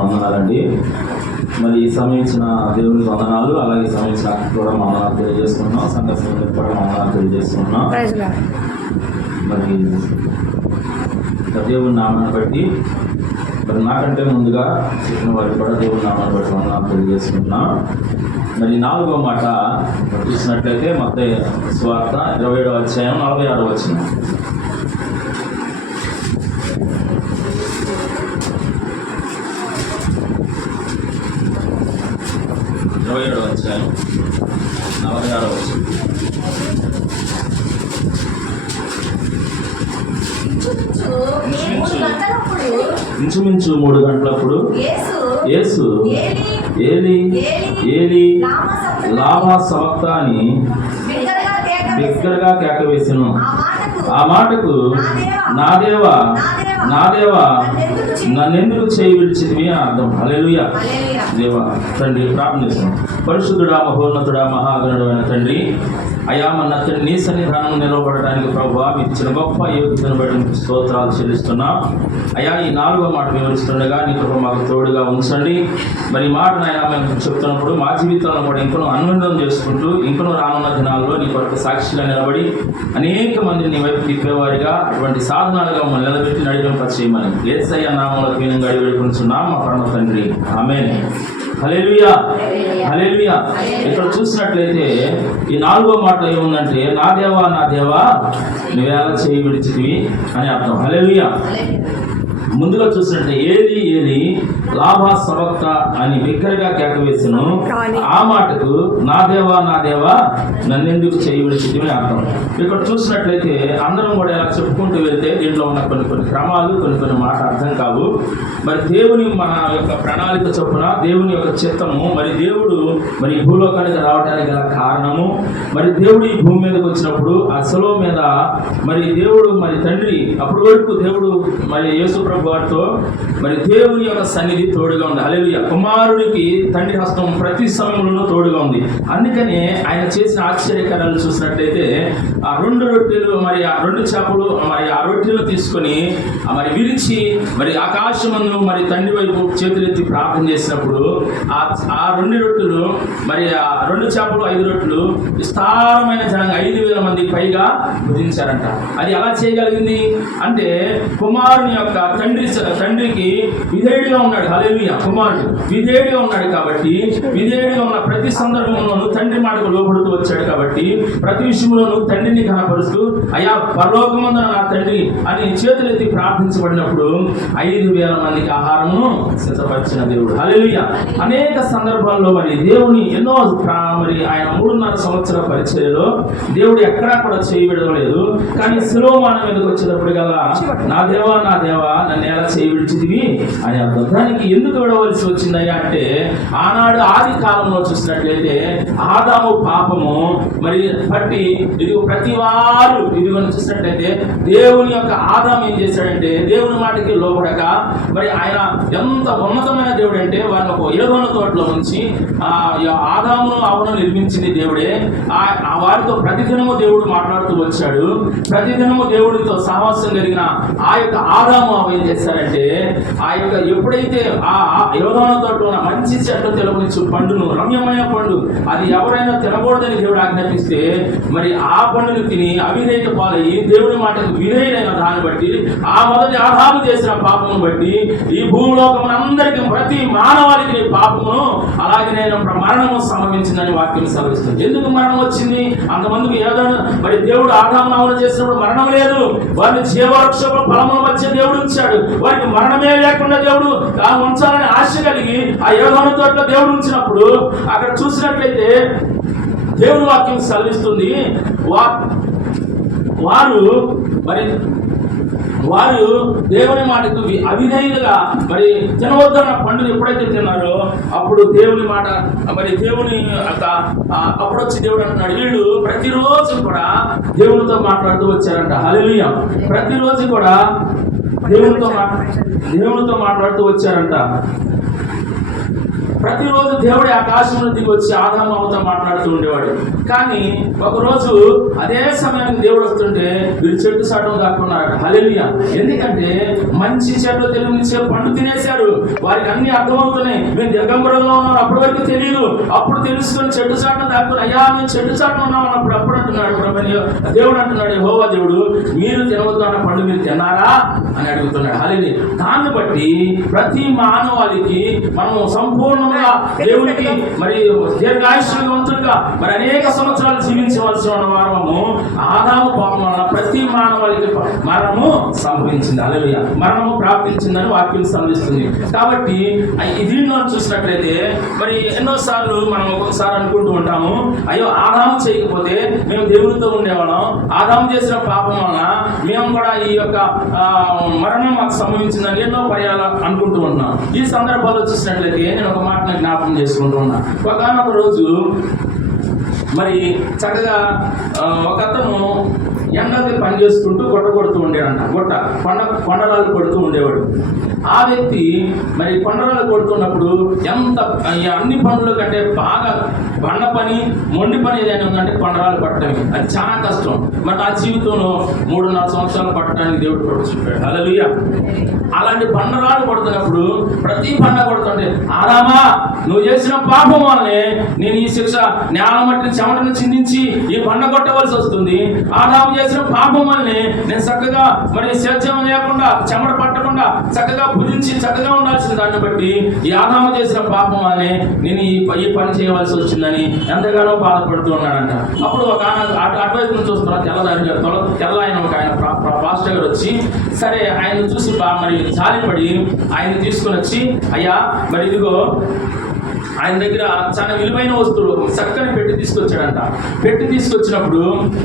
వందనాలండి. మరి ఈ సమయం ఇచ్చిన దేవునికి వందనాలు, అలాగే ఈ సమయం ఇచ్చిన కూడా వందనాలు తెలియజేసుకున్నాం. సంఘ సభ్యులకు కూడా వందనాలు తెలియజేస్తున్నాం. మరి దేవుని నామాన్ని బట్టి మరి నాకంటే ముందుగా చెప్పిన వారికి కూడా దేవుని నామాన్ని బట్టి వందనాలు తెలియజేసుకుంటున్నాం. మరి 4వ మాట చూసినట్లయితే మత్తయి సువార్త 27వ అధ్యాయం 46వ వచనం. 27వ అధ్యాయం 46వ వచనం. ఇంచుమించు 3 గంటలప్పుడు యేసు ఏలీ ఏలీ లామా సబక్తాని బిగ్గరగా కేక వేసెను. ఆ మాటకు నా దేవా నా దేవా నన్నెందుకు చేయి విడిచితివి అని అర్థం. హల్లెలూయా. దేవా తండ్రి ప్రార్థన చేస్తున్నాం. పరిశుద్ధుడా, మహోన్నతుడా, మహాగణుడైన తండ్రి, అయా మన తండ్రి నీ సన్నిధానం నిలవబడడానికి ప్రభువా మీకు ఇచ్చిన గొప్ప యోగ్యతను బట్టి మీకు స్తోత్రాలు చెల్లిస్తున్నాం. అయా ఈ 4వ మాట వివరిస్తుండగా నీ కృప మాకు తోడుగా ఉంచండి. మరి మాట నాయన మేము చెప్తున్నప్పుడు మా జీవితంలో కూడా ఇంకనూ అన్వయం చేసుకుంటూ ఇంకనూ రానున్న దినాల్లో నీ కొరకు సాక్షిగా నిలబడి అనేక మందిని నీ వైపు తిప్పేవారిగా అటువంటి సాధనాలుగా మమ్మల్ని నిలబెట్టి నడిపింపచేయమని యేసయ్య నామములో దీనంగా వేడుకొంచున్నాం మా పరమ తండ్రి. ఆమేన్. హల్లెలూయా హల్లెలూయా. ఇక్కడ చూసినట్లయితే ఈ 4వ మాట ఏముందంటే నా దేవా నా దేవా నువ్వేలా చేయి విడిచితివి అని అర్థం. హల్లెలూయా. ముందుగా చూసినట్లయితే ఏలీ ఏలీ లామా సబక్తా అని బిగ్గరగా కేక వేసెను. ఆ మాటకు నా దేవా నన్నెందుకు చేయి విడిచితివి అర్థం. ఇక్కడ చూసినట్లయితే అందరం కూడా ఇలా చెప్పుకుంటూ వెళ్తే దీంట్లో ఉన్న కొన్ని క్రమాలు కొన్ని మాట అర్థం కావు. మరి దేవుని మన యొక్క ప్రణాళిక చొప్పున దేవుని యొక్క చిత్తము, మరి దేవుడు మరి భూలోకానికి రావడానికి గల కారణము, మరి దేవుడు ఈ భూమి మీదకి వచ్చినప్పుడు ఆ శిలువ మీద మరి దేవుడు మరి తండ్రి అప్పటి వరకు దేవుడు మరి యేసు ప్రభు వారితో మరి దేవుని యొక్క సన్నిధి తోడుగా ఉంది. హల్లెలూయా. కుమారుడికి తండ్రి హస్తం ప్రతి సమయంలోనూ తోడుగా ఉంది. అందుకనే ఆయన చేసిన ఆశ్చర్యకరాలు చూసినట్లయితే ఆ 2 రొట్టెలు మరి ఆ 2 చేపలు మరి ఆ రొట్టెలు తీసుకొని మరి విరిచి మరి ఆకాశమందు మరి తండ్రి వైపు చేతులెత్తి ప్రార్థన చేసినప్పుడు ఆ 2 రొట్టెలు మరి ఆ 2 చేపలు 5 రొట్టెలు విస్తారమైన జనంగా 5,000 మంది పైగా భుజించారంట. అది ఎలా చేయగలిగింది అంటే కుమారుని యొక్క తండ్రికి విధేయుడిగా ఉన్నాడు. హల్లెలూయా. కుమారుడు విధేయుడిగా ఉన్నాడు కాబట్టి విధేయుడిగా ఉన్న ప్రతి సందర్భంలోనూ తండ్రి మాటకు లోబడుతూ వచ్చాడు కాబట్టి ప్రతి విషయంలోనూ తండ్రిని ఘనపరుస్తూ అయా పరలోకమందున నా తండ్రి అని చేతులెత్తి ప్రార్థించబడినప్పుడు 5,000 మందికి ఆహారము సిద్ధపరిచిన దేవుడు. హల్లెలూయా. అనేక సందర్భాల్లో మరి దేవుని ఎన్నో మరి ఆయన 3.5 సంవత్సరాల పరిచర్యలో దేవుడు ఎక్కడా కూడా చేయబడలేదు. కానీ శిలోమానం మీదకి వచ్చేటప్పుడు గల నా దేవా నన్ను ఎలా చేయి విడిచితివి అని అర్థం. దానికి ఎందుకు విడవలసి వచ్చిందయ్యా అంటే ఆనాడు ఆది కాలంలో చూసినట్లయితే ఆదాము పాపము మరి పట్టి ఇదిగో ప్రతి వారు ఇదిగో చూసినట్లయితే దేవుని యొక్క ఆదాము ఏం చేశాడంటే దేవుని మాటకి లోబడక మరి ఆయన ఎంత ఉన్నతమైన దేవుడు అంటే వారిని ఒక ఏదోన తోటలో నుంచి ఆదామును అవును నిర్మించింది దేవుడే. వారితో ప్రతిదినము దేవుడు మాట్లాడుతూ వచ్చాడు. ప్రతిదినము దేవుడితో సహవాసం కలిగిన ఆ యొక్క ఆదాము ఏం చేశారంటే ఆ యొక్క ఎప్పుడైతే ఆ యోధాన తోటలో ఉన్న మంచి చెట్టు తెలుగునిచ్చు పండును రమ్యమైన పండు అది ఎవరైనా తినకూడదని దేవుడు ఆజ్ఞాపిస్తే మరి ఆ పండును తిని అవిధేయత పాలయ్యి దేవుడి మాటకు విధేయుడైన దాన్ని బట్టి ఆ మొదటి ఆదాము చేసిన పాపమును బట్టి ఈ భూలోకమునందరికీ ప్రతి మానవాళికి పాపమును అలాగే నేను మరణము సంభవించిందని వాక్యం సెలవిస్తుంది. ఎందుకు మరణం వచ్చింది? అంతమందికి ఏదైనా మరి దేవుడు ఆదామును అవును చేసినప్పుడు మరణం లేదు. వారిని జీవవృక్ష ఫలముల మధ్య దేవుడు ఉంచాడు. వారికి మరణమే లేకుండా దేవుడు ఉంచాలని ఆశ కలిగి ఆ యోధాను తోటలో దేవుడు ఉంచినప్పుడు అక్కడ చూసినట్లయితే దేవుడు వాక్యం సెలవిస్తుంది వారు దేవుని మాటకు అవిధేయులుగా మరి తినవద్దన్న పండుగ ఎప్పుడైతే తిన్నారో అప్పుడు దేవుని మాట మరి దేవుని అప్పుడు వచ్చి దేవుడు అంటున్నాడు వీళ్ళు ప్రతిరోజు కూడా దేవునితో మాట్లాడుతూ వచ్చారంట. హల్లెలూయా. ప్రతిరోజు కూడా దేవునితో మాట్లాడుతూ వచ్చారంట. ప్రతిరోజు దేవుడి ఆకాశం దిగి వచ్చి ఆదాము అవ్వతో మాట్లాడుతూ ఉండేవాడు. కానీ ఒకరోజు అదే సమయానికి దేవుడు వస్తుంటే వీళ్ళు చెట్టు సాటం దాక్కున్నారట. హల్లెలూయా. ఎందుకంటే మంచి చెడు తెలియనిచ్చే పండు తినేశారు. వారికి అన్ని అర్థమవుతున్నాయి. మేము దిగంబరంలో ఉన్నాం, అప్పటి వరకు తెలియదు. అప్పుడు తెలుసుకొని చెట్టు చాటం దాక్కుని అయ్యా మేము చెట్టు చాటం ఉన్నాం అన్నప్పుడు అప్పుడు అంటున్నాడు దేవుడు అంటున్నాడు, యెహోవా దేవుడు, మీరు తినవద్దు అన్న పండు మీరు తిన్నారా అని అడుగుతున్నాడు. హల్లెలూయా. దాన్ని బట్టి ప్రతి మానవాళికి మనము సంపూర్ణంగా దేవుడికి మరి దీర్ఘాయుష్యవంతులుగా మరి అనేక సంవత్సరాలు జీవించవలసి ఉన్న వారము ఆదాము పాపం వలన ప్రతి మానవాళికి మరణము సంభవించింది. హల్లెలూయా. మరణము ప్రాప్తించిందని వాక్యం సంధిస్తుంది. కాబట్టి దీనిలో చూసినట్లయితే మరి ఎన్నోసార్లు మనం ఒక్కొక్కసారి అనుకుంటూ ఉంటాము, అయ్యో ఆదాము చేయకపోతే మేము దేవుడితో ఉండేవాళ్ళం, ఆదాము చేసిన పాపం వలన మేము కూడా ఈ యొక్క మరణం మాకు సంభవించిందని ఎన్నో పర్యాలు అనుకుంటూ ఉన్నాం. ఈ సందర్భాల్లో చూసినట్లయితే నేను ఒక మాటను జ్ఞాపకం చేసుకుంటూ ఉన్నా. ఒకనొక రోజు మరి చక్కగా ఒక అతను ఎండకి పని చేసుకుంటూ కొడుతూ ఉండేవాడు. కొండరాలు కొడుతూ ఉండేవాడు. ఆ వ్యక్తి మరి కొండరాలు కొడుతున్నప్పుడు ఎంత అన్ని పనుల కంటే బాగా బండ పని, మొండి పని ఏదైనా ఉందంటే కొండరాలు పట్టడమే. అది చాలా కష్టం. మరి ఆ జీవితంలో 3-4 సంవత్సరాలు పట్టడానికి దేవుడు చెప్పాడు. హల్లెలూయా. అలాంటి బండరాలు కొడుతున్నప్పుడు ప్రతి బండ కొడుతుంటే, ఆదామా నువ్వు చేసిన పాపం వల్లనే నేను ఈ శిక్ష నేల మట్టిని చెమటను చిందించి ఈ బండ కొట్టవలసి వస్తుంది. ఆదాము చేసిన పాపం వల్లనే నేను చక్కగా మరి సేద్యం లేకుండా చెమట పట్టకుండా చక్కగా భుజించి చక్కగా ఉండాల్సిన దాన్ని బట్టి ఈ ఆదాము చేసిన పాపం వల్లనే నేను ఈ పని చేయవలసి వచ్చిందని ఎంతగానో బాధపడుతూ ఉన్నాడంట. అప్పుడు ఒక అటువైపు చూస్తున్నా తెల్ల ఆయన ఒక ఆయన పాస్టర్ గారు వచ్చి సరే ఆయన చూసి మరి జాలిపడి ఆయన తీసుకుని వచ్చి, అయ్యా మరి ఇదిగో ఆయన దగ్గర చాలా విలువైన వస్తువులు చక్కని పెట్టి తీసుకొచ్చాడంట. పెట్టి తీసుకొచ్చినప్పుడు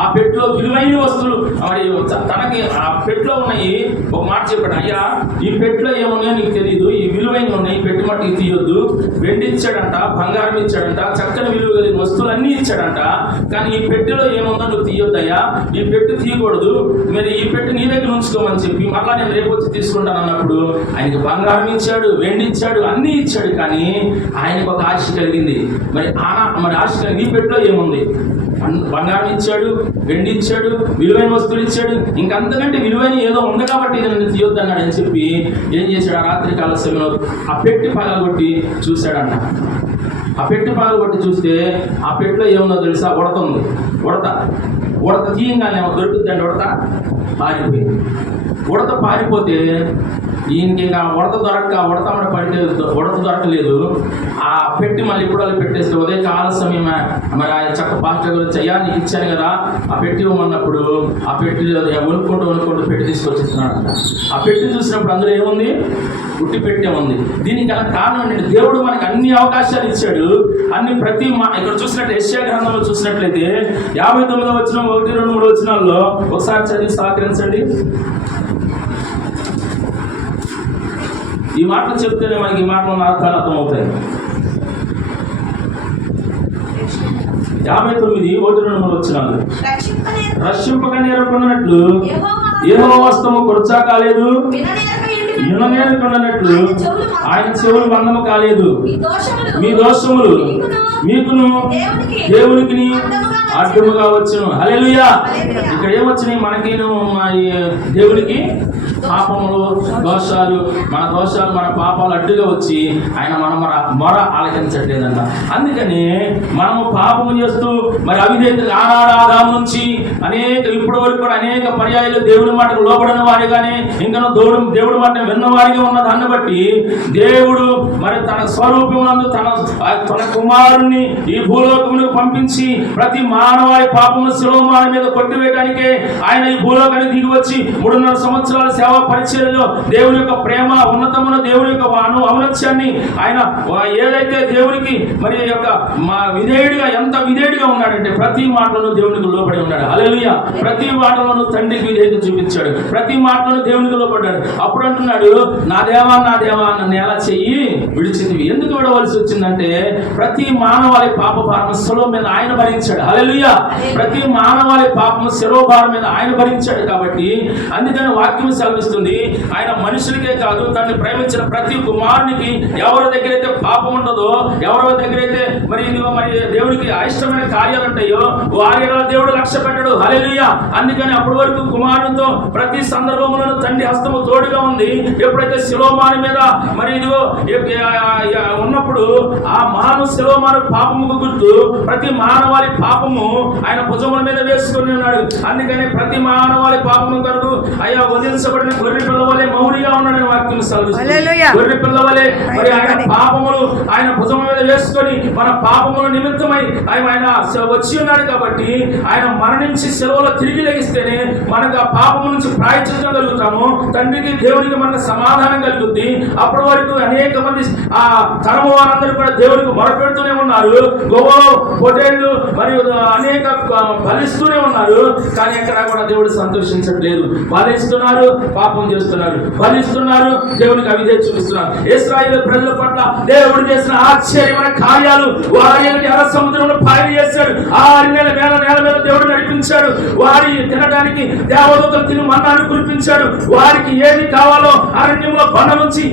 ఆ పెట్టిలో విలువైన వస్తువులు మరి తనకి ఆ పెట్టిలో ఉన్నాయి. ఒక మాట చెప్పాడు, అయ్యా ఈ పెట్టిలో ఏమున్నాయో నీకు తెలియదు, ఈ విలువైన ఉన్నాయి, పెట్టి మట్టుకు తీయొద్దు. వెండి ఇచ్చాడంట, బంగారం ఇచ్చాడంట, చక్కని విలువ కలిగిన వస్తువులన్నీ ఇచ్చాడంట. కానీ ఈ పెట్టిలో ఏముందో నువ్వు తీయొద్దయ్యా, ఈ పెట్టి తీయకూడదు, మరి ఈ పెట్టి నీ దగ్గర ఉంచుకోమని చెప్పి మళ్ళా నేను రేపు వచ్చి తీసుకుంటాను అన్నప్పుడు ఆయనకి బంగారం ఇచ్చాడు, వెండి ఇచ్చాడు, అన్నీ ఇచ్చాడు. కానీ ఆయనకు ఒక ఆశ కలిగింది. మరి ఆశ కలిగి నీ పెట్టిలో ఏముంది? బంగారం ఇచ్చాడు, వెండి ఇచ్చాడు, విలువైన వస్తువులు ఇచ్చాడు, ఇంకంతకంటే విలువైన ఏదో ఉంది కాబట్టి ఇది తీయొద్దు అన్నాడు అని చెప్పి ఏం చేశాడు? ఆ రాత్రి కాల సమయంలో ఆ పెట్టి పగలగొట్టి చూశాడంట. ఆ పెట్టి పగలగొట్టి చూస్తే ఆ పెట్టిలో ఏముందో తెలుసా? ఉడత ఉంది. ఉడత తీయంగానే దొరుకుతుందండి. ఉడత పారిపోయింది. ఉడత పారిపోతే ఈయనకి ఇంకా ఉడత దొరకలేదు. ఆ పెట్టి మళ్ళీ ఇప్పుడు వాళ్ళు పెట్టేస్తే ఉదయం కాల సమయం మరి ఆయన చక్క పాస్టర్ గురించి, అయ్యా నీకు ఇచ్చాను కదా ఆ పెట్టి ఇవ్వమన్నప్పుడు ఆ పెట్టి వణుక్కుంటూ పెట్టి తీసుకొచ్చిస్తున్నాడంట. ఆ పెట్టి చూసినప్పుడు అందులో ఏముంది? పుట్టి పెట్టే ఉంది. దీనికి గల కారణం ఏంటంటే దేవుడు మనకి అన్ని అవకాశాలు ఇచ్చాడు. అన్ని ప్రతి ఇక్కడ చూసినట్టు యెషయా గ్రంథంలో చూసినట్లయితే 59వ వచనం 1, 2, 3 వచనాల్లో ఒకసారి చదివి సహకరించండి. ఈ మాటలు చెప్తేనే మనకి ఈ మాటలు అర్థాలు అర్థమవుతాయి. 59, 1, 2, 3 వచనాలు. రక్షింపక నేరకున్నట్లు యెహోవా హస్తము కొరచా కాలేదు, విననేరకున్నట్లు ఆయన చెవులు బంధము కాలేదు. మీ దోషములు మీకును దేవునికి అడ్డముగా వచ్చును. హల్లెలూయా. ఇక్కడ ఏమొచ్చినాయి? మనకిను దేవునికి పాపములు, దోషాలు, మన పాపాలు అడ్డుగా వచ్చి ఆయన మన మొర ఆలకించట్లేదంట. అందుకని మనము పాపము చేస్తూ మరి అవిధేయత ఆనాడు నుంచి ఇప్పటి వరకు కూడా అనేక పర్యాయాలు దేవుడి మాటకు లోబడిన వారిగానే ఇంకా దేవుడి మాట విన్నవారిగా ఉన్న దాన్ని బట్టి దేవుడు మరి తన స్వరూపమునందు తన కుమారుణ్ణి ఈ భూలోకమును పంపించి ప్రతి మానవాళి పాపము శిలోమాల మీద కొట్టివేయడానికే ఆయన ఈ భూలోకానికి దిగి వచ్చి 3.5 సంవత్సరాల సేవా పరిచర్యలో దేవుని యొక్క ప్రేమ ఉన్నతమున దేవుని యొక్క ఔన్నత్యాన్ని ఆయన ఏదైతే దేవునికి మరి యొక్క విధేయుడిగా ఎంత విధేయుడిగా ఉన్నాడంటే ప్రతి మాటలను దేవునికి లోబడి ఉన్నాడు. హల్లెలూయా. ప్రతి మాటలోనూ తండ్రికి విధేయత చూపించాడు, ప్రతి మాటలోనూ దేవునికి లోపడ్డాడు. అప్పుడు అంటున్నాడు, నా దేవా నా దేవా నన్ను ఎలా చెయ్యి విడిచితివి. ఎందుకు విడవలసి వచ్చిందంటే ప్రతి మానవాళి పాప భారం శిలువ మీద ఆయన భరించాడు. హల్లెలూయా. ప్రతి మానవాళి పాపము శిలువ భారం మీద ఆయన భరించాడు కాబట్టి అందుకని వాక్యం సెలవిస్తుంది, ఆయన మనుషులకే కాదు తనని ప్రేమించిన ప్రతి కుమారునికి ఎవరి దగ్గర అయితే పాపం ఉండదో, ఎవరి దగ్గర అయితే మరి దేవుడికి అయిష్టమైన కార్యాలు ఉంటాయో వారి దేవుడు లక్ష్య పెట్టాడు. హల్లెలూయా. అందుకని అప్పటి వరకు కుమారునితో ప్రతి సందర్భంలోనూ తండ్రి హస్తము తోడుగా ఉంది. ఎప్పుడైతే శిలోమాను మీద మరి ఇదిగో ఉన్నప్పుడు ఆ మానవ శిలోమాను పాపముకు గుర్తు ప్రతి మానవాళి పాపము ఆయన భుజముల మీద వేసుకుని ఉన్నాడు. అందుకని ప్రతి మానవాళి పాపము కొరకు అయ్యా వదిలించబడిన గొర్రె పిల్లవలే మౌనిగా ఉన్నాడని వాక్యం సెలవిస్తుంది. గొర్రె పిల్లవలే మరి ఆయన పాపములు ఆయన భుజముల మీద వేసుకొని మన పాపముల నిమిత్తమై ఆయన వచ్చి ఉన్నాడు కాబట్టి ఆయన మరణించి సెలవులో తిరిగి లెగిస్తేనే మనకు ఆ పాపము నుంచి ప్రాయశ్చిత్తం కలుగుతాము, తండ్రికి దేవుడికి మనకు సమాధానం కలుగుతుంది. అప్పటి వరకు అనేక మంది ఆ తరము వారందరూ కూడా దేవుడికి మొరపెడుతూనే ఉన్నారు, గోవలో పొటేళ్లు మరియు అనేక ఫలిస్తూనే ఉన్నారు. కానీ ఎక్కడా కూడా దేవుడు సంతోషించట్లేదు. ఫలిస్తున్నారు, పాపం చేస్తున్నారు, ఫలిస్తున్నారు, దేవునికి అవిధేయత చూపిస్తున్నారు. ఇశ్రాయేలు ప్రజల పట్ల దేవుడు చేసిన ఆశ్చర్యమైన కార్యాలు, వారి ఎర్ర సముద్రంలో పాయలు చేశాడు, 6 నెలల నేల మీద దేవుడు నడిపించాడు. వారి తినడానికి దేవదూతలు తిని మన్నాను కురిపించాడు. వారికి ఏది కావాలో అరణ్యంలో బండ నుంచి